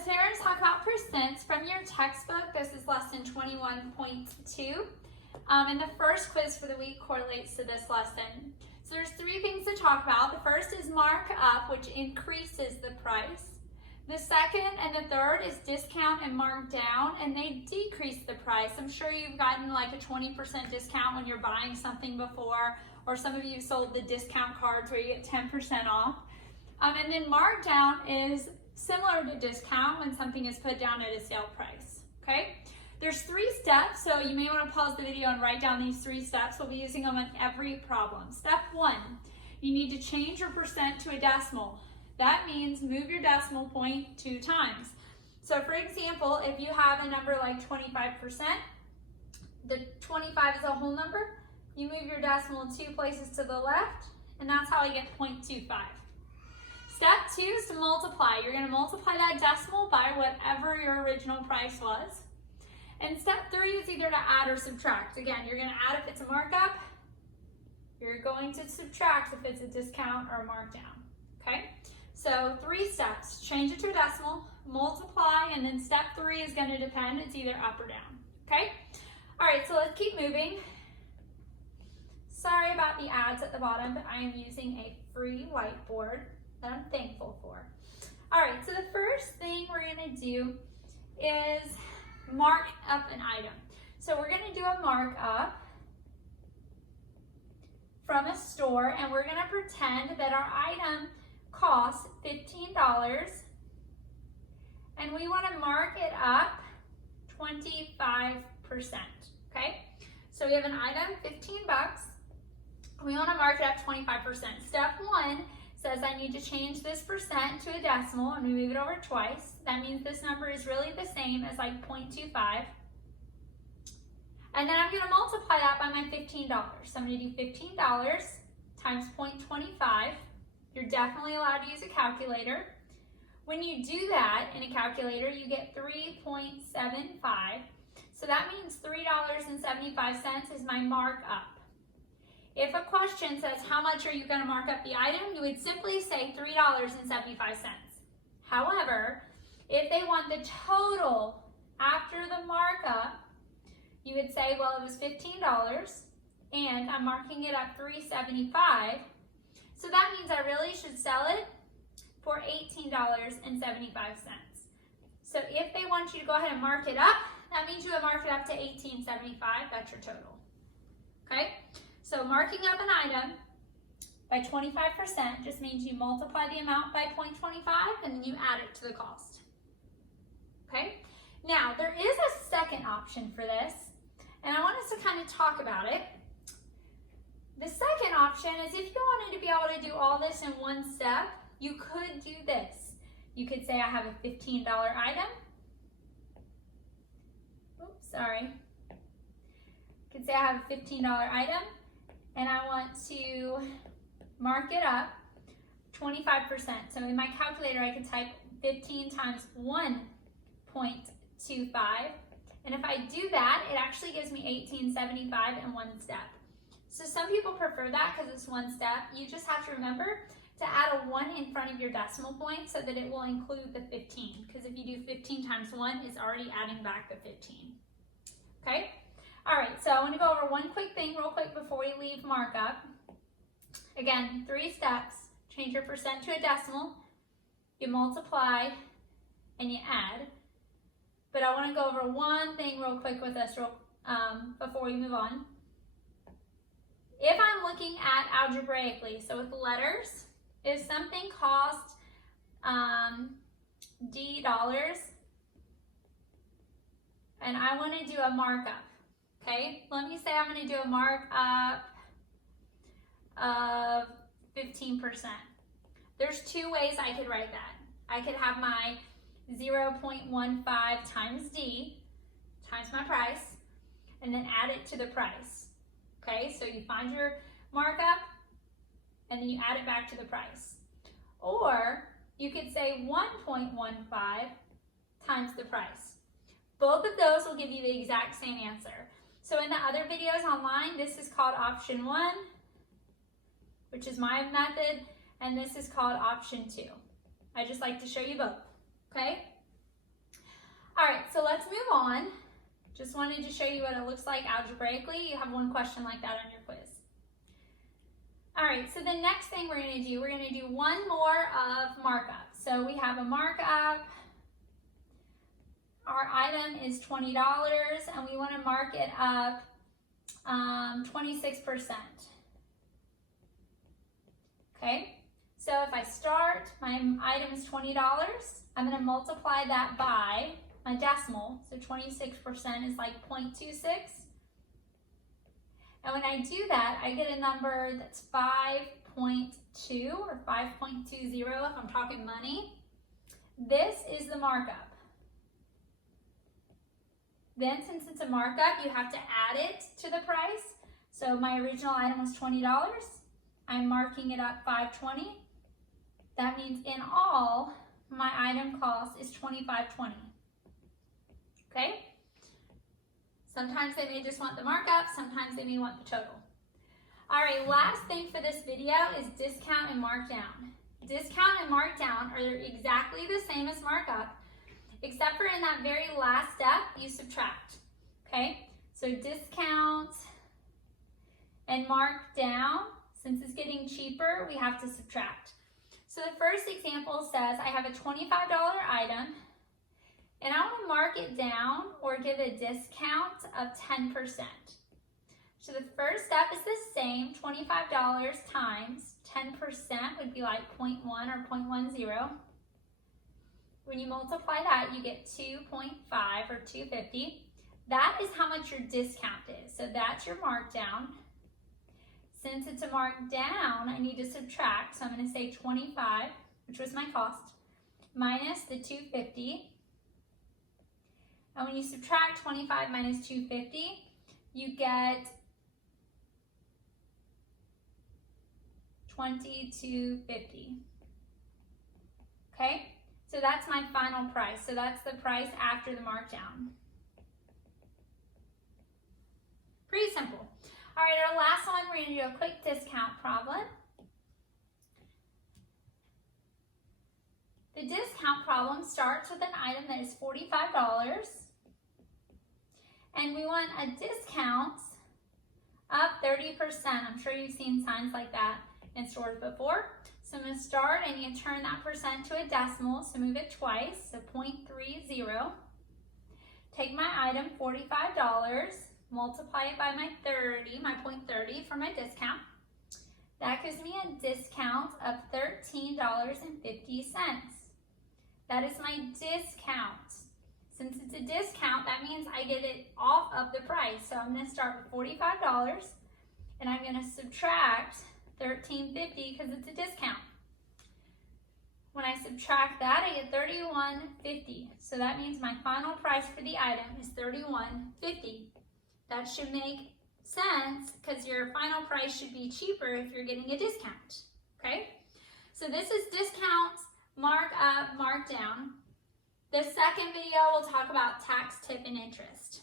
today we're going to talk about percents from your textbook. This is lesson 21.2. And the first quiz for the week correlates to this lesson. So there's three things to talk about. The first is markup, which increases the price. The second and the third is discount and markdown, and they decrease the price. I'm sure you've gotten like a 20% discount when you're buying something before, or some of you sold the discount cards where you get 10% off. And then markdown is similar to discount when something is put down at a sale price, okay? There's 3 steps, so you may want to pause the video and write down these 3 steps. We'll be using them in every problem. Step 1, you need to change your percent to a decimal. That means move your decimal point 2 times. So for example, if you have a number like 25%, the 25 is a whole number, you move your decimal 2 places to the left, and that's how I get 0.25. Step 2 is to multiply. You're going to multiply that decimal by whatever your original price was. And step 3 is either to add or subtract. Again, you're going to add if it's a markup. You're going to subtract if it's a discount or a markdown. Okay? So 3 steps. Change it to a decimal, multiply, and then step 3 is going to depend. It's either up or down. Okay? All right, so let's keep moving. Sorry about the ads at the bottom, but I am using a free whiteboard that I'm thankful for. All right, so the first thing we're going to do is mark up an item. So we're going to do a markup from a store, and we're going to pretend that our item costs $15, and we want to mark it up 25%, okay? So we have an item, 15 bucks. We want to mark it up 25%. Step 1 says I need to change this percent to a decimal, and we move it over twice. That means this number is really the same as like 0.25. And then I'm going to multiply that by my $15. So I'm going to do $15 times 0.25. You're definitely allowed to use a calculator. When you do that in a calculator, you get 3.75. So that means $3.75 is my markup. If a question says, how much are you going to mark up the item? You would simply say $3.75. However, if they want the total after the markup, you would say, well, it was $15 and I'm marking it up $3.75. So that means I really should sell it for $18.75. So if they want you to go ahead and mark it up, that means you would mark it up to $18.75. That's your total. Okay? So marking up an item by 25% just means you multiply the amount by 0.25 and then you add it to the cost. Okay? Now, there is a second option for this, and I want us to kind of talk about it. The second option is if you wanted to be able to do all this in one step, you could do this. You could say I have a $15 item. Oops, sorry. You could say I have a $15 item, and I want to mark it up 25%. So in my calculator, I can type 15 times 1.25. And if I do that, it actually gives me $18.75 in one step. So some people prefer that because it's one step. You just have to remember to add a 1 in front of your decimal point so that it will include the 15. Because if you do 15 times 1, it's already adding back the 15. Okay? All right, so I want to go over one quick thing real quick before we leave markup. Again, 3 steps. Change your percent to a decimal. You multiply and you add. But I want to go over one thing real quick with us before we move on. If I'm looking at algebraically, so with letters, if something costs $D and I want to do a markup, okay? Let me say I'm going to do a markup of 15%. There's 2 ways I could write that. I could have my 0.15 times D times my price, and then add it to the price. Okay, so you find your markup, and then you add it back to the price. Or you could say 1.15 times the price. Both of those will give you the exact same answer. So in the other videos online, this is called option 1, which is my method, and this is called option 2. I just like to show you both, okay? All right, so let's move on. Just wanted to show you what it looks like algebraically. You have one question like that on your quiz. All right, so the next thing we're going to do one more of markup. So we have a markup. Our item is $20, and we want to mark it up 26%. Okay, so if I start, my item is $20. I'm going to multiply that by my decimal, so 26% is like 0.26. And when I do that, I get a number that's 5.2 or 5.20 if I'm talking money. This is the markup. Then since it's a markup, you have to add it to the price. So my original item was $20. I'm marking it up $5.20. That means in all, my item cost is $25.20. Okay? Sometimes they may just want the markup, sometimes they may want the total. All right, last thing for this video is discount and markdown. Discount and markdown are exactly the same as markup, except for in that very last step, you subtract. Okay? So discount and markdown, since it's getting cheaper, we have to subtract. So the first example says I have a $25 item, and I want to mark it down or give a discount of 10%. So the first step is the same, $25 times 10% would be like 0.1 or 0.10. When you multiply that, you get 2.5 or 250. That is how much your discount is. So that's your markdown. Since it's a markdown, I need to subtract. So I'm going to say 25, which was my cost, minus the 250. And when you subtract 25 minus 250, you get 22.50. Okay? So that's my final price. So that's the price after the markdown. Pretty simple. All right, our last one, we're going to do a quick discount problem. The discount problem starts with an item that is $45, and we want a discount of 30%. I'm sure you've seen signs like that in stores before. So I'm going to start, and you turn that percent to a decimal, so move it twice, so 0.30. Take my item, $45, multiply it by my 0.30 for my discount. That gives me a discount of $13.50. That is my discount. Since it's a discount, that means I get it off of the price. So I'm going to start with $45, and I'm going to subtract $13.50 because it's a discount. When I subtract that, I get $31.50. So that means my final price for the item is $31.50. That should make sense because your final price should be cheaper if you're getting a discount. Okay? So this is discount, markup, markdown. The second video, we'll talk about tax, tip, and interest.